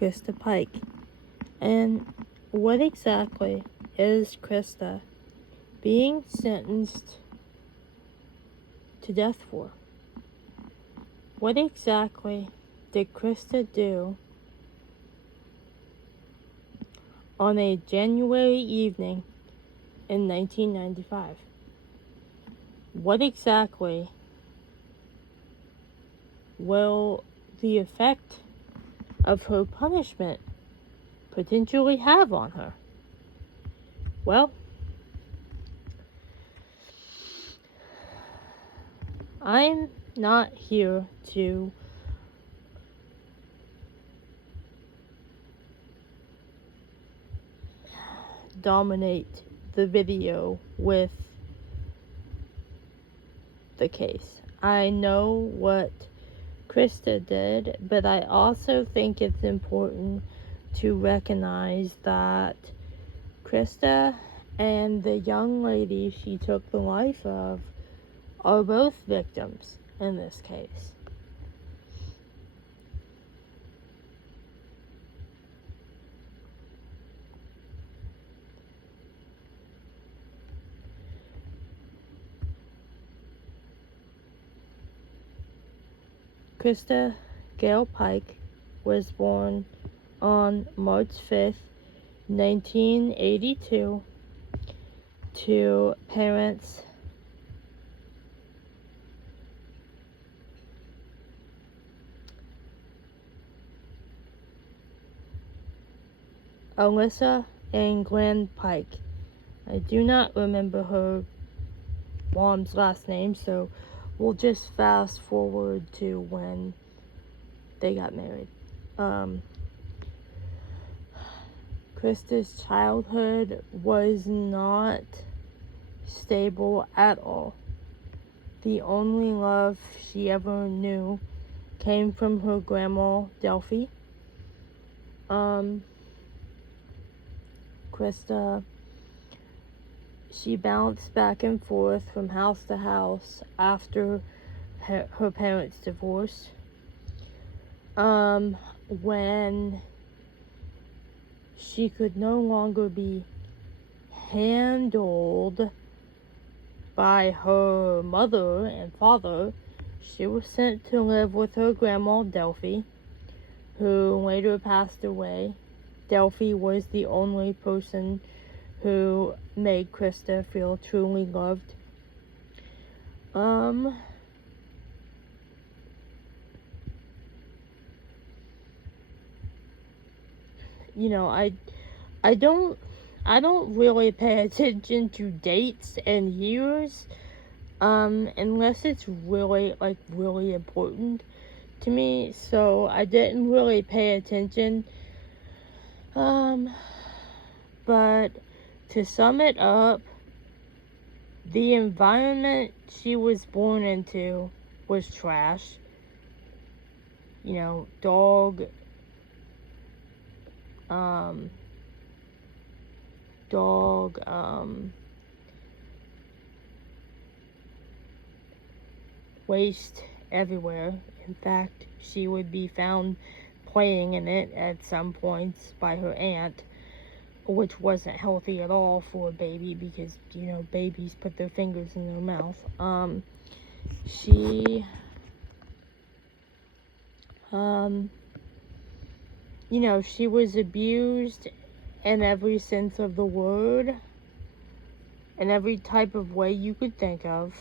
Christa Pike. And what exactly is Christa being sentenced to death for? What exactly did Christa do on a January evening in 1995? What exactly will the effect of her punishment potentially have on her? Well, I'm not here to dominate the video with the case. I know what Christa did, but I also think it's important to recognize that Christa and the young lady she took the life of are both victims in this case. Christa Gail Pike was born on March 5th, 1982, to parents Alyssa and Glenn Pike. I do not remember her mom's last name, so we'll just fast forward to when they got married. Christa's childhood was not stable at all. The only love she ever knew came from her grandma, Delphi. Christa, she bounced back and forth from house to house after her parents' divorce. When she could no longer be handled by her mother and father, she was sent to live with her grandma, Delphi, who later passed away. Delphi was the only person who made Christa feel truly loved. You know, I don't really pay attention to dates and years, unless it's really important to me, so I didn't really pay attention. But to sum it up, the environment she was born into was trash. You know, dog waste everywhere. In fact, she would be found playing in it at some points by her aunt, which wasn't healthy at all for a baby because, you know, babies put their fingers in their mouth. She, you know, she was abused in every sense of the word, in every type of way you could think of.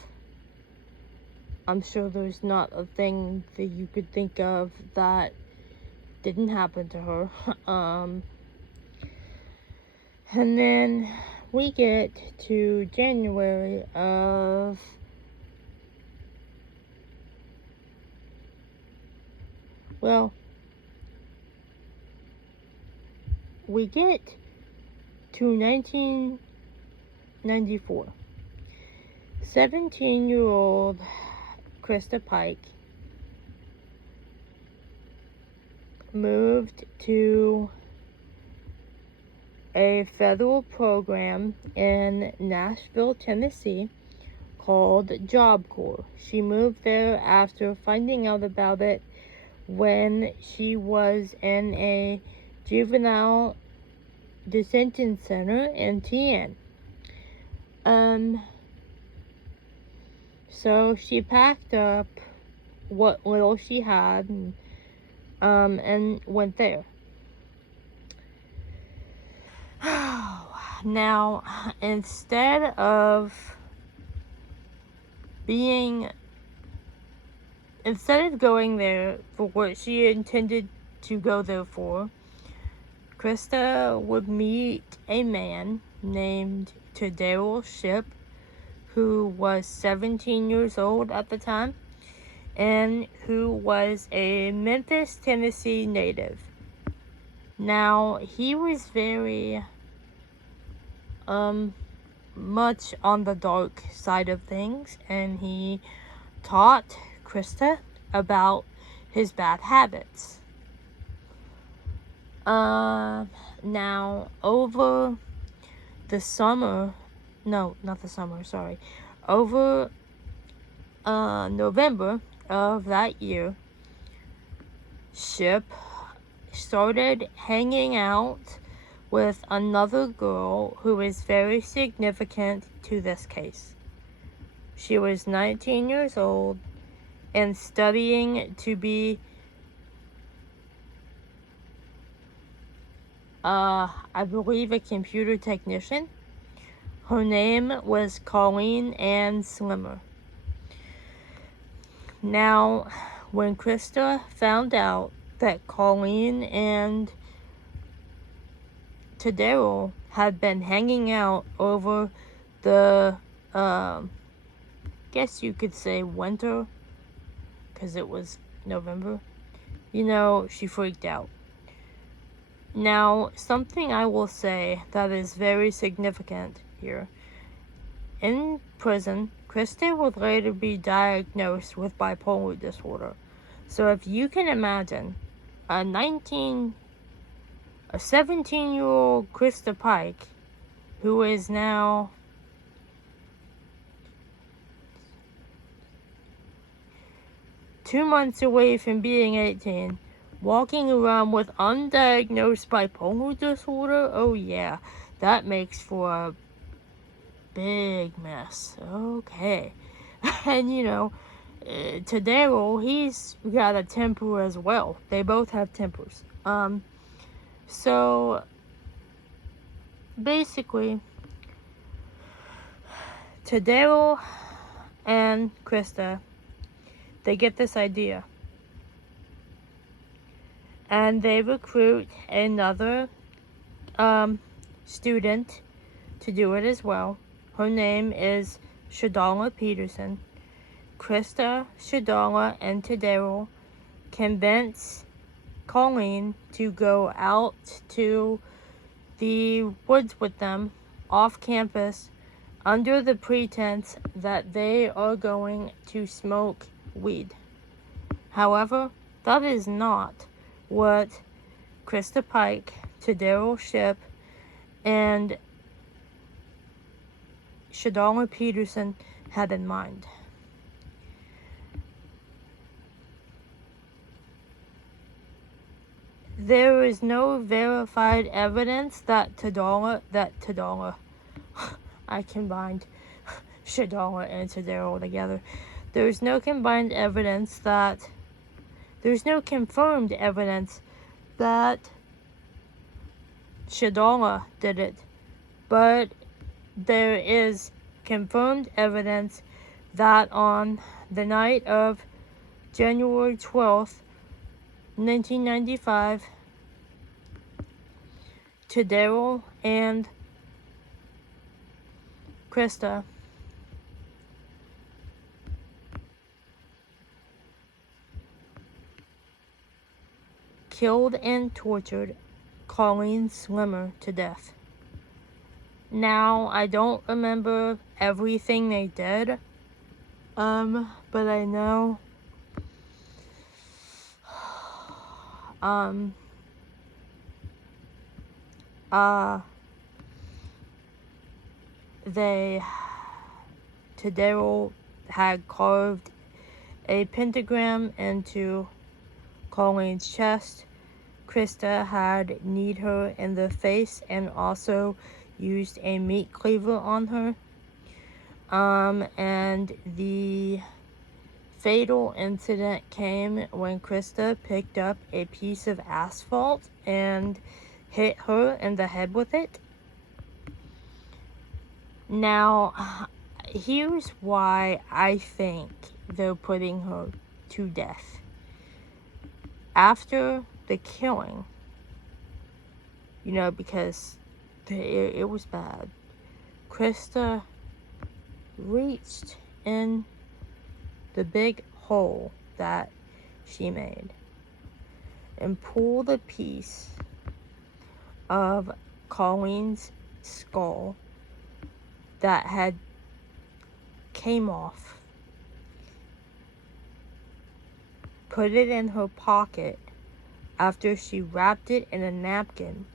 I'm sure there's not a thing that you could think of that didn't happen to her. And then we get to January of we get to 1994. 17-year-old Christa Pike moved to a federal program in Nashville, Tennessee called Job Corps. She moved there after finding out about it when she was in a juvenile detention center in Tien. So she packed up what little she had and went there. Now, instead of going there for what she intended to go there for, Christa would meet a man named Tadeo Ship, who was 17 years old at the time, and who was a Memphis, Tennessee native. Now, he was very much on the dark side of things, and he taught Christa about his bad habits. Now, over the summer, no, not the summer, sorry, over November of that year, Ship started hanging out with another girl who is very significant to this case. She was 19 years old and studying to be I believe a computer technician. Her name was Colleen Ann Slimmer. Now, when Christa found out that Colleen and Tadeo had been hanging out over the, guess you could say winter, because it was November, she freaked out. Now, something I will say that is very significant here. In prison, Christa would later be diagnosed with bipolar disorder. So if you can imagine a 17-year-old Christa Pike, who is now two months away from being 18, walking around with undiagnosed bipolar disorder, oh yeah, that makes for a big mess. Okay. And Tadeo, he's got a temper as well. They both have tempers. So basically, Tadeo and Christa, they get this idea. And they recruit another student to do it as well. Her name is Shadala Peterson. Christa, Shadala, and Tadeo convince Colleen to go out to the woods with them off campus under the pretense that they are going to smoke weed. However, that is not what Christa Pike, Tadeo Ship, and Shadala Peterson had in mind. There is no verified evidence that I combined Shadala and Tadeo together. There's no confirmed evidence that Shadala did it, but there is confirmed evidence that on the night of January 12th, 1995, Tadeo and Christa killed and tortured Colleen Slimmer to death. Now, I don't remember everything they did, but I know, Tadeo had carved a pentagram into Colleen's chest. Christa had kneed her in the face and also used a meat cleaver on her. And the fatal incident came when Christa picked up a piece of asphalt and hit her in the head with it. Now, here's why I think they're putting her to death. After the killing, because it was bad, Christa reached in the big hole that she made and pulled a piece of Colleen's skull that had came off, put it in her pocket after she wrapped it in a napkin,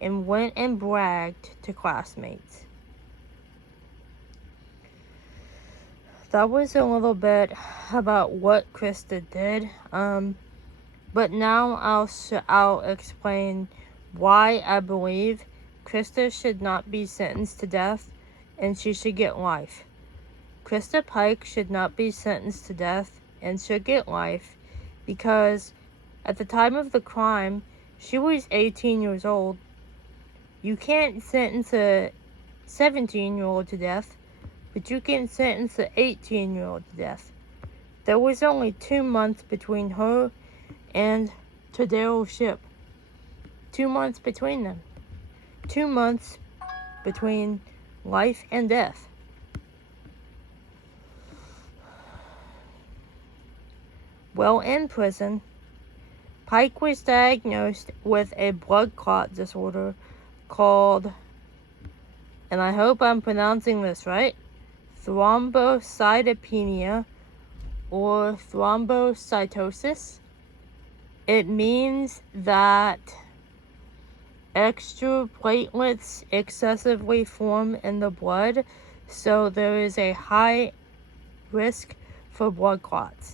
and went and bragged to classmates. That was a little bit about what Christa did, but now I'll explain why I believe Christa should not be sentenced to death and she should get life. Christa Pike should not be sentenced to death and should get life because at the time of the crime, she was 18 years old. You can't sentence a 17-year-old to death, but you can sentence an 18-year-old to death. There was only 2 months between her and Tadero's ship. 2 months between them. 2 months between life and death. While in prison, Pike was diagnosed with a blood clot disorder called, and I hope I'm pronouncing this right, thrombocytopenia or thrombocytosis. It means that extra platelets excessively form in the blood, so there is a high risk for blood clots.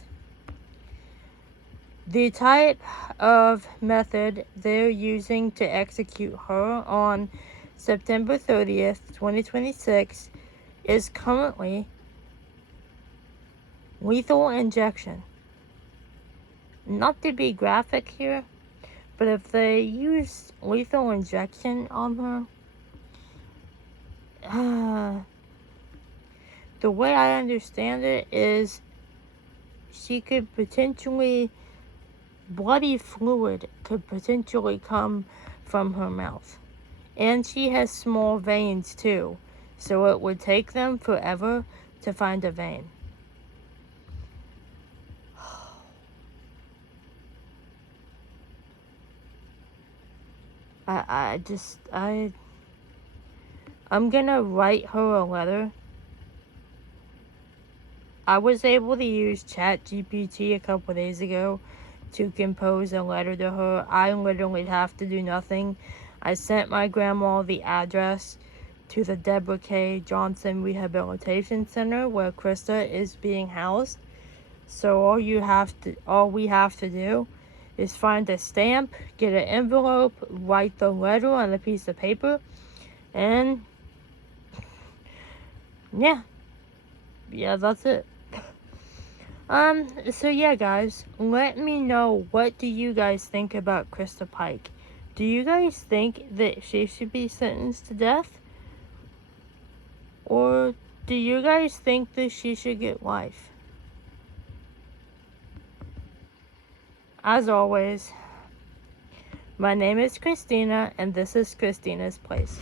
The type of method they're using to execute her on September 30th, 2026 is currently lethal injection. Not to be graphic here, but if they use lethal injection on her, the way I understand it is she could potentially, bloody fluid could potentially come from her mouth. And she has small veins too, so it would take them forever to find a vein. I'm gonna write her a letter. I was able to use ChatGPT a couple days ago to compose a letter to her. I literally have to do nothing. I sent my grandma the address to the Deborah K. Johnson Rehabilitation Center where Christa is being housed. So all we have to do is find a stamp, get an envelope, write the letter on a piece of paper, and yeah, that's it. So yeah, guys, let me know, what do you guys think about Christa Pike? Do you guys think that she should be sentenced to death? Or do you guys think that she should get life? As always, my name is Christina, and this is Christina's Place.